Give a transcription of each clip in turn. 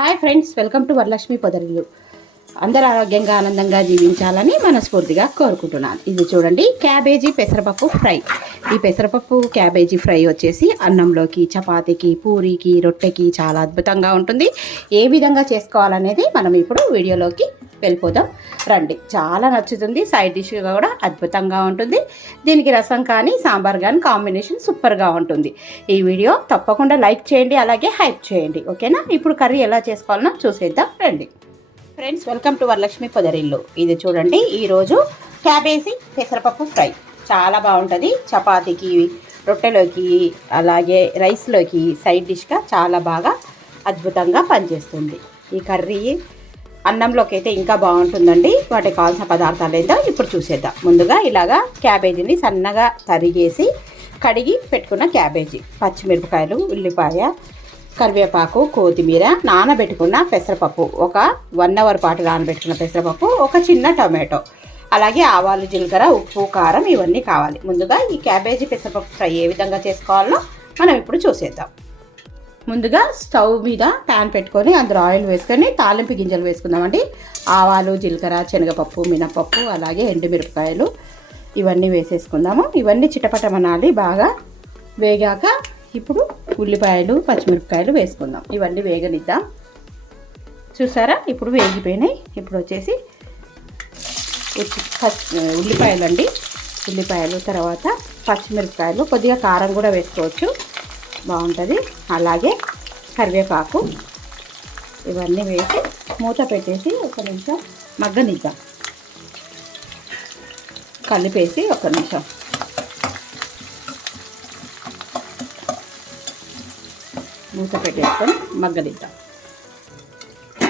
Hi friends, welcome to Varalakshmi Podarillu. అందరూ ఆరోగ్యంగా ఆనందంగా జీవించాలని మనస్ఫూర్తిగా కోరుకుంటున్నాను. ఇది చూడండి, క్యాబేజీ పెసరపప్పు ఫ్రై. ఈ పెసరపప్పు క్యాబేజీ ఫ్రై వచ్చేసి అన్నంలోకి, చపాతీకి, పూరీకి, రొట్టెకి చాలా అద్భుతంగా ఉంటుంది. ఏ విధంగా చేసుకోవాలనేది మనం ఇప్పుడు వీడియోలోకి వెళ్ళిపోదాం రండి. చాలా నచ్చుతుంది. సైడ్ డిష్గా కూడా అద్భుతంగా ఉంటుంది. దీనికి రసం కానీ సాంబార్ కానీ కాంబినేషన్ సూపర్గా ఉంటుంది. ఈ వీడియో తప్పకుండా లైక్ చేయండి, అలాగే హైప్ చేయండి. ఓకేనా? ఇప్పుడు కర్రీ ఎలా చేసుకోవాలనో చూసేద్దాం రండి. Friends, welcome to Varalakshmi Podarillu. ఇది చూడండి, ఈరోజు క్యాబేజీ పెసరపప్పు ఫ్రై చాలా బాగుంటుంది. చపాతీకి, రొట్టెలోకి, అలాగే రైస్లోకి సైడ్ డిష్గా చాలా బాగా అద్భుతంగా పనిచేస్తుంది. ఈ కర్రీ అన్నంలోకి అయితే ఇంకా బాగుంటుందండి. వాటికి కావాల్సిన పదార్థాలు ఏంటో ఇప్పుడు చూసేద్దాం. ముందుగా ఇలాగా క్యాబేజీని సన్నగా తరిగేసి కడిగి పెట్టుకున్న క్యాబేజీ, పచ్చిమిరపకాయలు, ఉల్లిపాయ, కరివేపాకు, కొత్తిమీర, నానబెట్టుకున్న పెసరపప్పు, ఒక 1 అవర్ పాటు నానబెట్టుకున్న పెసరపప్పు, ఒక చిన్న టొమాటో, అలాగే ఆవాలు, జీలకర్ర, ఉప్పు, కారం ఇవన్నీ కావాలి. ముందుగా ఈ క్యాబేజీ పెసరపప్పు ఫ్రై ఏ విధంగా చేసుకోవాలో మనం ఇప్పుడు చూసేద్దాం. ముందుగా స్టవ్ మీద ప్యాన్ పెట్టుకొని అందులో ఆయిల్ వేసుకొని తాలింపు గింజలు వేసుకుందామండి. ఆవాలు, జీలకర్ర, శనగపప్పు, మినపప్పు, అలాగే ఎండుమిరపకాయలు ఇవన్నీ వేసేసుకుందాము. ఇవన్నీ చిటపటమనాలి. బాగా వేగాక ఇప్పుడు ఉల్లిపాయలు, పచ్చిమిరపకాయలు వేసుకుందాం. ఇవన్నీ వేగనిద్దాం. చూసారా, ఇప్పుడు వేగిపోయినాయి. ఇప్పుడు వచ్చేసి ఉల్లిపాయలు అండి. ఉల్లిపాయలు తర్వాత పచ్చిమిరపకాయలు, కొద్దిగా కారం కూడా వేసుకోవచ్చు, బాగుంటుంది. అలాగే కరివేపాకు ఇవన్నీ వేసి మూత పెట్టేసి ఒక నిమిషం మగ్గనిద్దాం. కలిపేసి ఒక నిమిషం మూత పెట్టేసుకొని మగ్గనిద్దాం.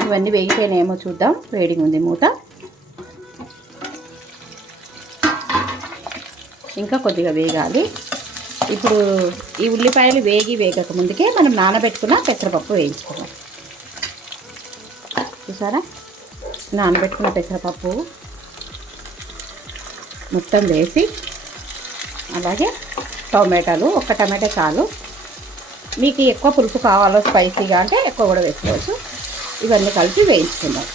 ఇవన్నీ వేగిపోయినాయేమో చూద్దాం. వేడిగా ఉంది మూత. ఇంకా కొద్దిగా వేగాలి. ఇప్పుడు ఈ ఉల్లిపాయలు వేగక ముందుకే మనం నానబెట్టుకున్న పెసరపప్పు వేయించుకుందాం. చూసారా, నానబెట్టుకున్న పెసరపప్పు మొత్తం వేసి, అలాగే టొమాటోలు, ఒక టమాటా చాలు. మీకు ఎక్కువ పులుపు కావాలో, స్పైసీగా అంటే ఎక్కువ కూడా వేసుకోవచ్చు. ఇవన్నీ కలిపి వేయించుకుందాం.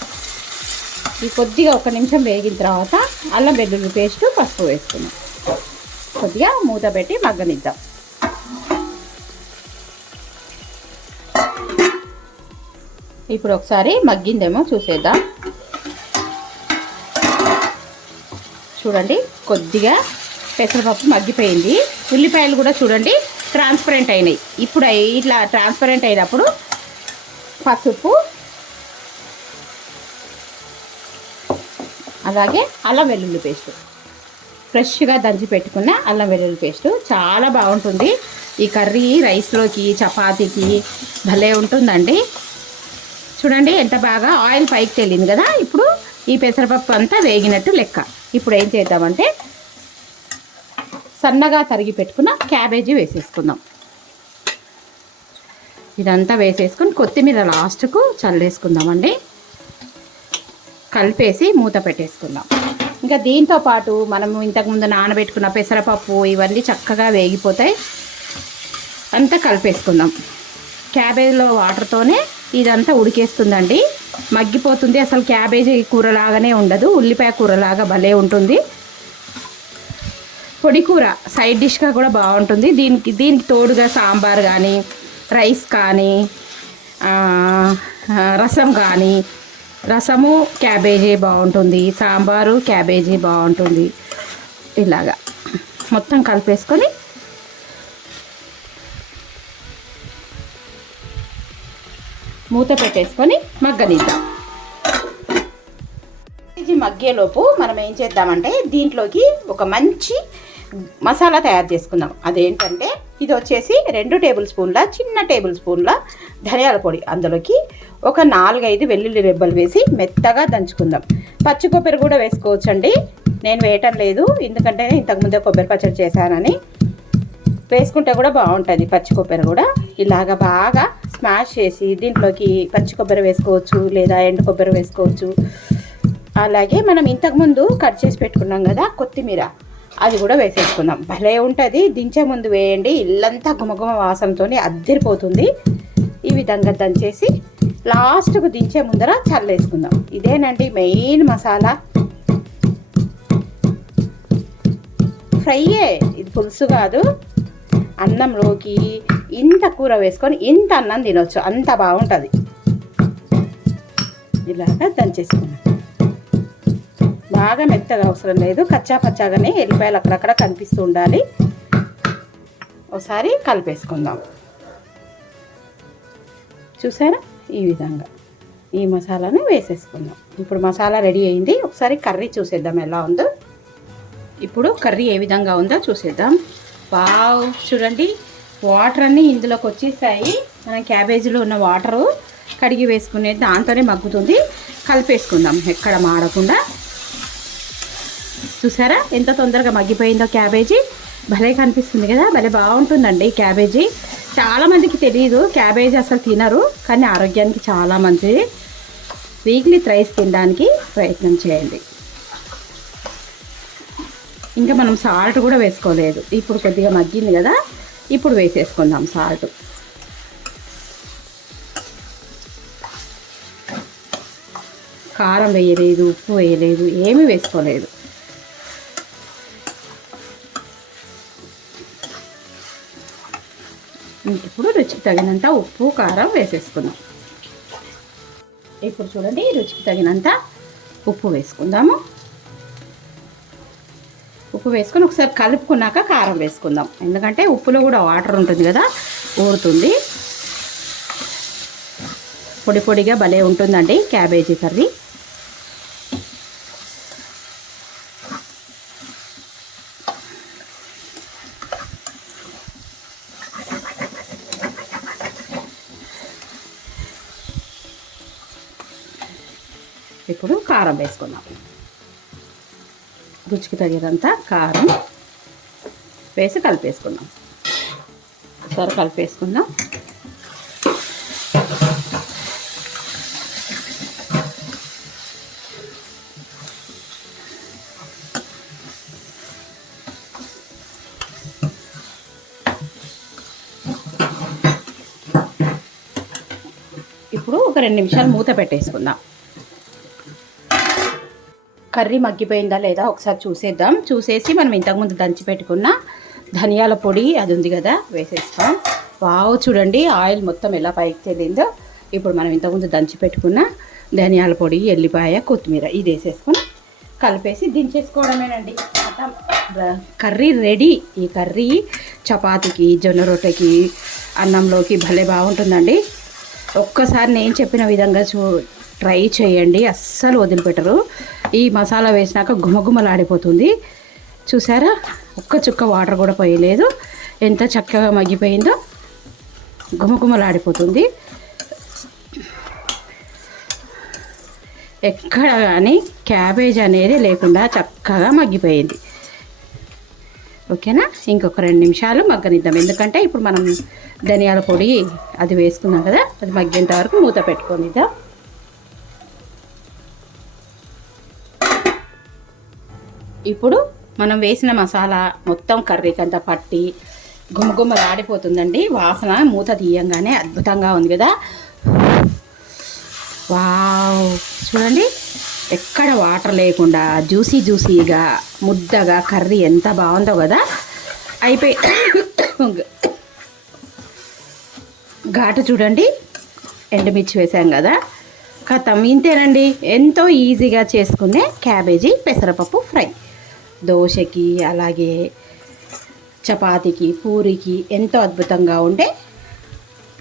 ఈ కొద్దిగా ఒక నిమిషం వేగిన తర్వాత అల్లం వెల్లుల్లి పేస్ట్, పసుపు వేసుకుందాం. కొద్దిగా మూత పెట్టి మగ్గనిద్దాం. ఇప్పుడు ఒకసారి మగ్గిందేమో చూసేద్దాం. చూడండి, కొద్దిగా పెసరపప్పు మగ్గిపోయింది. ఉల్లిపాయలు కూడా చూడండి ట్రాన్స్పరెంట్ అయినాయి. ఇప్పుడు ఇట్లా ట్రాన్స్పరెంట్ అయినప్పుడు పసుపు, అలాగే అల్లం వెల్లుల్లి పేస్ట్, ఫ్రెష్గా దంచి పెట్టుకున్న అల్లం వెల్లుల్లి పేస్ట్ చాలా బాగుంటుంది. ఈ కర్రీ రైస్లోకి, చపాతీకి భలే ఉంటుందండి. చూడండి ఎంత బాగా ఆయిల్ పైకి తేలింది కదా. ఇప్పుడు ఈ పెసరపప్పు అంతా వేగినట్టు లెక్క. ఇప్పుడు ఏం చేద్దామంటే సన్నగా తరిగి పెట్టుకున్న క్యాబేజీ వేసేసుకుందాం. ఇదంతా వేసేసుకొని కొత్తిమీర లాస్ట్కు చల్లేసుకుందామండి. కలిపేసి మూత పెట్టేసుకుందాం. ఇంకా దీంతో పాటు మనము ఇంతకుముందు నానబెట్టుకున్న పెసరపప్పు ఇవన్నీ చక్కగా వేగిపోతాయి. అంతా కలిపేసుకుందాం. క్యాబేజీలో వాటర్తోనే ఇదంతా ఉడికేస్తుందండి, మగ్గిపోతుంది. అసలు క్యాబేజీ కూరలాగానే ఉండదు, ఉల్లిపాయ కూరలాగా భలే ఉంటుంది. పొడి కూర సైడ్ డిష్గా కూడా బాగుంటుంది. దీనికి తోడుగా సాంబార్ కానీ, రైస్ కానీ, రసం కానీ, రసము క్యాబేజీ బాగుంటుంది, సాంబారు క్యాబేజీ బాగుంటుంది. ఇలాగా మొత్తం కలిపేసుకొని మూత పెట్టేసుకొని మగ్గనిద్దాం. క్యాబేజీ మగ్గేలోపు మనం ఏం చేద్దామంటే దీంట్లోకి ఒక మంచి మసాలా తయారు చేసుకుందాం. అదేంటంటే ఇది వచ్చేసి 2 టేబుల్ స్పూన్ల, చిన్న టేబుల్ స్పూన్ల ధనియాల పొడి, అందులోకి ఒక 4-5 వెల్లుల్లి రెబ్బలు వేసి మెత్తగా దంచుకుందాం. పచ్చి కొబ్బరి కూడా వేసుకోవచ్చండి. నేను వేయటం లేదు, ఎందుకంటే ఇంతకుముందే కొబ్బరి పచ్చడి చేశానని. వేసుకుంటే కూడా బాగుంటుంది పచ్చి కొబ్బరి కూడా. ఇలాగ బాగా స్మాష్ చేసి దీంట్లోకి పచ్చి కొబ్బరి వేసుకోవచ్చు, లేదా ఎండు కొబ్బరి వేసుకోవచ్చు. అలాగే మనం ఇంతకుముందు కట్ చేసి పెట్టుకున్నాం కదా కొత్తిమీర, అది కూడా వేసేసుకుందాం. భలే ఉంటుంది. దించే ముందు వేయండి, ఇల్లంతా గుమగుమ వాసనతో అద్దరిపోతుంది. ఈ విధంగా దంచేసి లాస్ట్కు దించే ముందర చల్లేసుకుందాం. ఇదేనండి మెయిన్ మసాలా. ఫ్రైయే ఇది, పులుసు కాదు. అన్నంలోకి ఇంత కూర వేసుకొని ఇంత అన్నం తినొచ్చు, అంత బాగుంటుంది. ఇలాగా దంచేసుకున్నాం. బాగా మెత్తగా అవసరం లేదు, కచ్చా పచ్చాగానే ఎల్లిపాయలు అక్కడక్కడ కనిపిస్తూ ఉండాలి. ఒకసారి కలిపేసుకుందాం. చూసారా, ఈ విధంగా ఈ మసాలాను వేసేసుకుందాం. ఇప్పుడు మసాలా రెడీ అయింది. ఒకసారి కర్రీ చూసేద్దాం ఎలా ఉందో. ఇప్పుడు కర్రీ ఏ విధంగా ఉందో చూసేద్దాం. వావ్, చూడండి వాటర్ అన్నీ ఇందులోకి వచ్చేసాయి. మనం క్యాబేజీలో ఉన్న వాటరు కడిగి వేసుకునేది దాంతోనే మగ్గుతుంది. కలిపేసుకుందాం ఎక్కడ మాడకుండా. చూసారా ఎంత తొందరగా మగ్గిపోయిందో క్యాబేజీ. భలే కనిపిస్తుంది కదా, భలే బాగుంటుందండి క్యాబేజీ. చాలామందికి తెలియదు, క్యాబేజీ అసలు తినరు, కానీ ఆరోగ్యానికి చాలా మంచిది. వీక్లీ థ్రైస్ తినడానికి ప్రయత్నం చేయండి. ఇంకా మనం సాల్ట్ కూడా వేసుకోలేదు. ఇప్పుడు కొద్దిగా మగ్గింది కదా, ఇప్పుడు వేసేసుకుందాం సాల్ట్. కారం వేయలేదు, ఉప్పు వేయలేదు, ఏమీ వేసుకోలేదు. ఇప్పుడు రుచికి తగినంత ఉప్పు కారం వేసేసుకుందాం. ఇప్పుడు చూడండి రుచికి తగినంత ఉప్పు వేసుకుందాము. ఉప్పు వేసుకొని ఒకసారి కలుపుకున్నాక కారం వేసుకుందాం. ఎందుకంటే ఉప్పులో కూడా వాటర్ ఉంటుంది కదా, ఊరుతుంది. పొడి పొడిగా భలే ఉంటుందండి క్యాబేజీ కర్రీ. ఇప్పుడు కారం వేసుకుందాం. రుచికి తగినంత కారం వేసి కలిపేసుకుందాం. ఒకసారి కలిపేసుకుందాం. ఇప్పుడు ఒక 2 నిమిషాలు మూత పెట్టేసుకుందాం. కర్రీ మగ్గిపోయిందా లేదా ఒకసారి చూసేద్దాం. చూసేసి మనం ఇంతకుముందు దంచి పెట్టుకున్న ధనియాల పొడి అది ఉంది కదా, వేసేస్తాం. వావ్, చూడండి ఆయిల్ మొత్తం ఎలా పైకి తేలిందో. ఇప్పుడు మనం ఇంతకుముందు దంచి పెట్టుకున్న ధనియాల పొడి, ఎల్లిపాయ, కొత్తిమీర ఇది వేసేసుకొని కలిపేసి దించేసుకోవడమేనండి. Curry ready. ఈ కర్రీ చపాతీకి, జొన్న రొట్టెకి, అన్నంలోకి భలే బాగుంటుందండి. ఒక్కసారి నేను చెప్పిన విధంగా ట్రై చేయండి, అస్సలు వదిలిపెట్టరు. ఈ మసాలా వేసినాక గుమగుమలాడిపోతుంది. చూసారా, ఒక్క చుక్క వాటర్ కూడా పోయలేదు. ఎంత చక్కగా మగ్గిపోయిందో, గుమగుమలాడిపోతుంది. ఎక్కడ కానీ క్యాబేజ్ అనేది లేకుండా చక్కగా మగ్గిపోయింది. ఓకేనా, ఇంకొక 2 నిమిషాలు మగ్గనిద్దాం. ఎందుకంటే ఇప్పుడు మనం ధనియాల పొడి అది వేసుకున్నాం కదా, అది మగ్గేంత వరకు మూత పెట్టుకొనిద్దాం. ఇప్పుడు మనం వేసిన మసాలా మొత్తం కర్రీకి అంతా పట్టి గుమగుమలాడిపోతుందండి. వాసన మూత తీయంగానే అద్భుతంగా ఉంది కదా. వావ్, చూడండి ఎక్కడ వాటర్ లేకుండా జ్యూసీ జ్యూసీగా ముద్దగా కర్రీ ఎంత బాగుందో కదా. అయిపోయి ఘాటు చూడండి, ఎండుమిర్చి వేసాం కదా. కథం, ఇంతేనండి. ఎంతో ఈజీగా చేసుకునే క్యాబేజీ పెసరపప్పు ఫ్రై. దోశకి, అలాగే చపాతీకి, పూరికి ఎంతో అద్భుతంగా ఉండే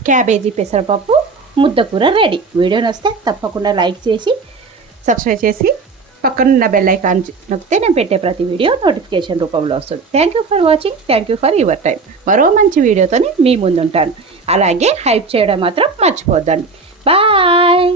క్యాబేజీ పెసరపప్పు ముద్దకూర రెడీ. వీడియో నచ్చితే తప్పకుండా లైక్ చేసి సబ్స్క్రైబ్ చేసి పక్కనున్న బెల్ ఐకాన్ నొక్కితే నేను పెట్టే ప్రతి వీడియో నోటిఫికేషన్ రూపంలో వస్తుంది. Thank you for watching. Thank you for your time. మరో మంచి వీడియోతో మీ ముందు ఉంటాను. అలాగే హైప్ చేయడం మాత్రం మర్చిపోద్దండి. బాయ్.